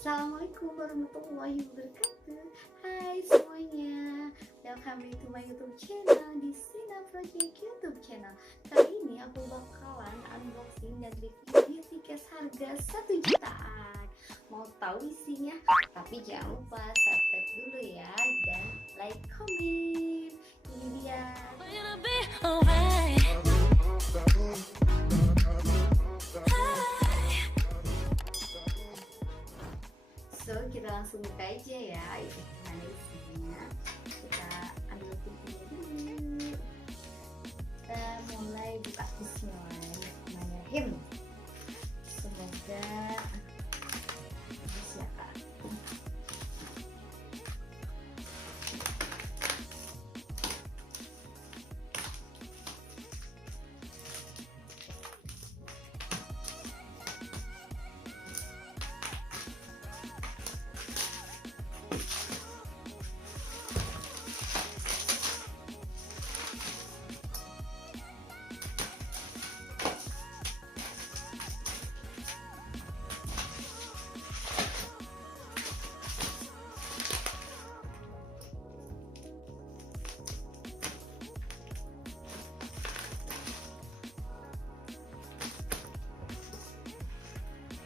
Assalamualaikum warahmatullahi wabarakatuh. Hai semuanya, welcome back to my YouTube channel di Sina Project YouTube channel. Kali ini aku bakalan unboxing dan review beauty case harga 1 jutaan. Mau tahu isinya? Tapi jangan lupa subscribe dulu ya dan like, comment. Ini dia. So kita langsung buka aja ya. Itu gimana isinya. Kita ambil pintunya dulu. Kita mulai buka. Bismillahirrahmanirrahim. Semoga bagus ya Kak.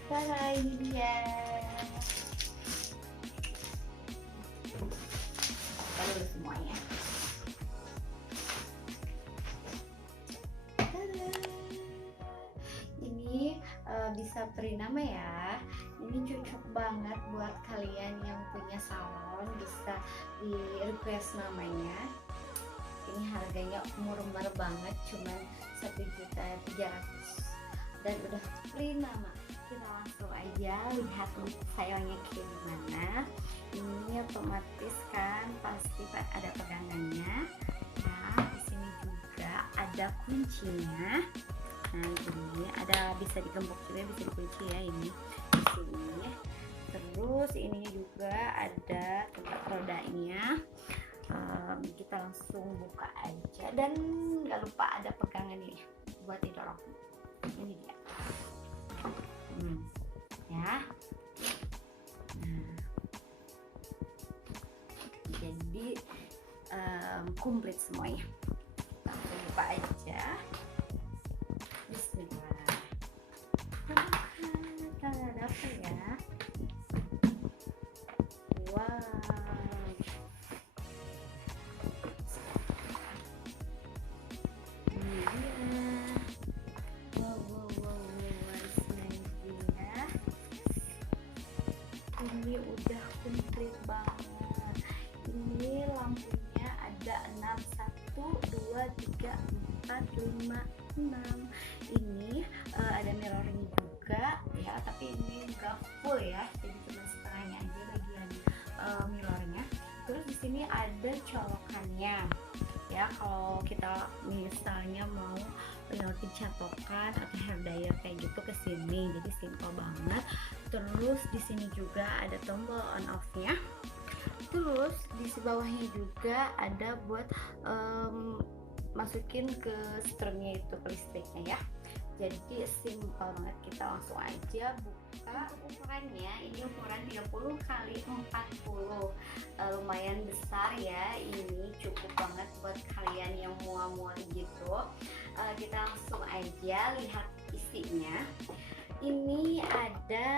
Tada, ini dia. Kita dulu semuanya. Tada. Ini bisa beri nama ya. Ini cocok banget buat kalian yang punya salon, bisa di request namanya. Ini harganya murah banget, cuman 1.300.000 dan udah free nama. Kita langsung aja lihat sayangnya kayak gimana. Ini otomatis kan pasti ada pegangannya. Nah, di sini juga ada kuncinya. Nah, ini ada, bisa digembok juga, bisa dikunci ya ini di sini. Terus ini juga ada tempat rodanya. Kita langsung buka aja dan nggak lupa ada pegangan ini buat didorong. Ini dia. Ya. Nah, jadi komplit semuanya. Langsung buka aja. Bismillah. Ada apa ya? Wow. Ini dia. Ini udah komplit banget. Ini lampunya ada 6, 1, 2, 3, 4, 5, 6. Ini ada mirrornya juga ya, tapi ini enggak full ya, jadi cuma setengahnya aja bagian mirrornya. Terus di sini ada colokannya ya, kalau kita misalnya mau nyortir catokan atau hair dryer kayak gitu ke sini, jadi simple banget. Terus di sini juga ada tombol on off-nya. Terus di bawahnya juga ada buat masukin ke strumnya itu, ke listriknya ya. Jadi simple banget. Kita langsung aja buka. Ukurannya ini ukuran 30 kali 40, lumayan besar ya. Ini cukup banget buat kalian yang mual-mual gitu. Kita langsung aja lihat isinya. Ini ada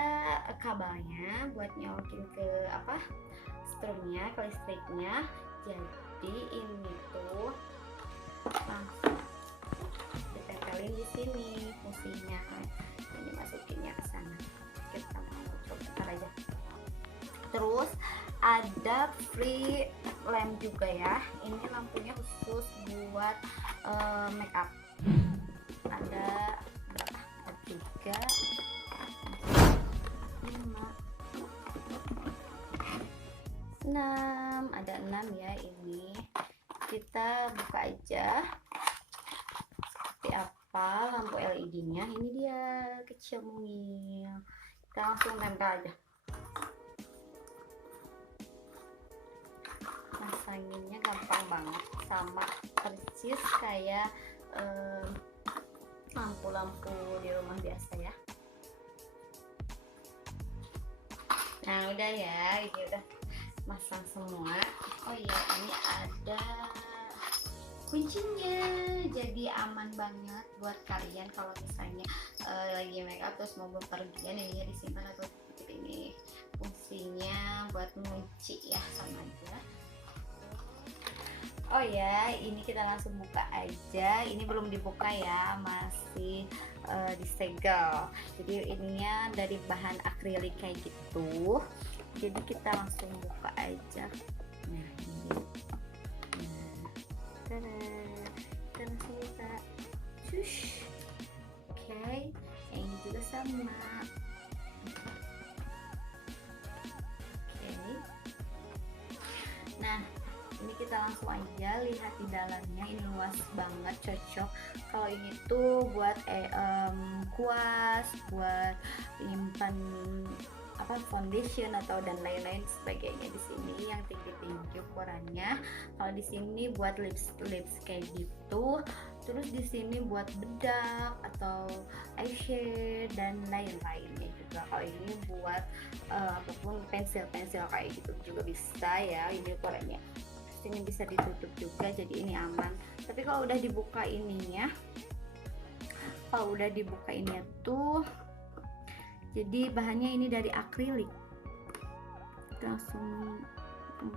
kabelnya buat nyolokin ke strumnya, ke listriknya. Jadi ini tuh langsung ditempelin di sini fungsinya. Ini masukinnya ke sana. Kita mau coba aja. Terus ada free lamp juga ya. Ini lampunya khusus buat makeup. Ada 3, 5, 6, ada 6 ya. Ini kita buka aja seperti apa lampu LED-nya. Ini dia, kecil mungil. Kita langsung tempel aja. Masanginnya gampang banget, sama persis kayak lampu-lampu di rumah biasa ya. Nah udah ya, ini udah masang semua. Oh iya, ini ada kuncinya, jadi aman banget buat kalian kalau misalnya lagi make up terus mau bepergian, ini disimpan atau ini fungsinya buat mengunci ya, sama aja. Oh ya, ini kita langsung buka aja. Ini belum dibuka ya, masih disegel. Jadi ininya dari bahan akrilik kayak gitu. Jadi kita langsung buka aja. Nah, ini. Nah, tada. Kita langsung buka. Shush. Oke, ini juga sama. Oke. Nah, ini kita langsung aja lihat di dalamnya. Ini luas banget, cocok kalau ini tuh buat kuas, buat nyimpan apa foundation atau dan lain-lain sebagainya. Di sini yang tinggi-tinggi ukurannya. Kalau di sini buat lips kayak gitu. Terus di sini buat bedak atau eyeshadow dan lain-lainnya juga. Kalau ini buat apapun pensil kayak gitu juga bisa ya. Ini ukurannya. Ini bisa ditutup juga, jadi ini aman. Tapi kalau udah dibuka ininya, tuh jadi bahannya ini dari akrilik. Langsung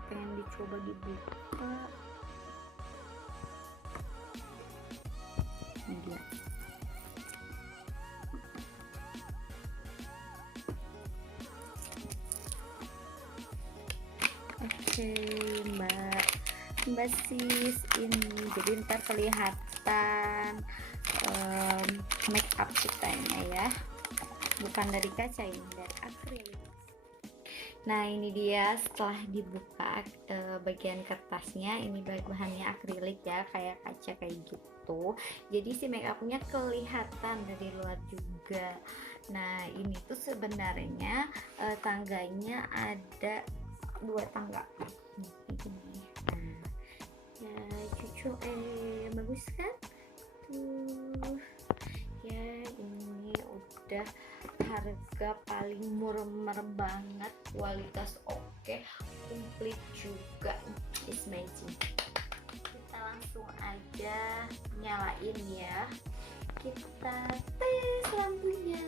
pengen dicoba dibuka. Ini dia. Oke, Mbak Sis, ini jadi ntar kelihatan make up kitanya ya, bukan dari kaca, ini dari akrilik. Nah ini dia setelah dibuka bagian kertasnya, ini bahannya akrilik ya, kayak kaca kayak gitu. Jadi si make upnya kelihatan dari luar juga. Nah ini tuh sebenarnya tangganya ada 2 tangga. Ini. Ya cucu bagus kan tuh ya. Ini udah harga paling murah banget, kualitas oke, komplit juga, is magic. Kita langsung aja nyalain ya, kita tes lampunya.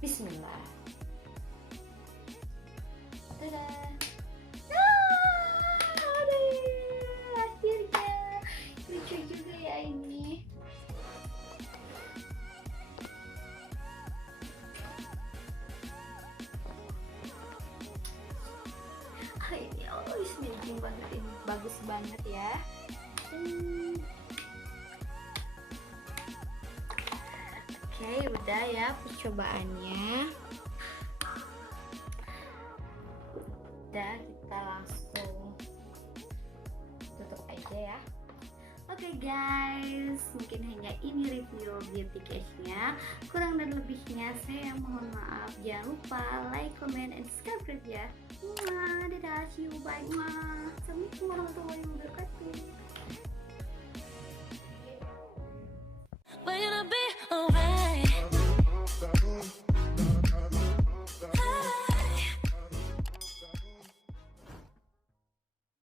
Bismillah. Dadah. Akhirnya lucu juga ya ini. Ini amazing banget, ini bagus banget ya. Oke, udah ya percobaannya. Udah, kita langsung tutup aja ya. Oke guys, mungkin hanya ini review beauty case-nya. Kurang dan lebihnya saya mohon maaf. Jangan lupa like, comment, and subscribe ya. Dadah, see you, bye. Assalamualaikum warahmatullahi wabarakatuh.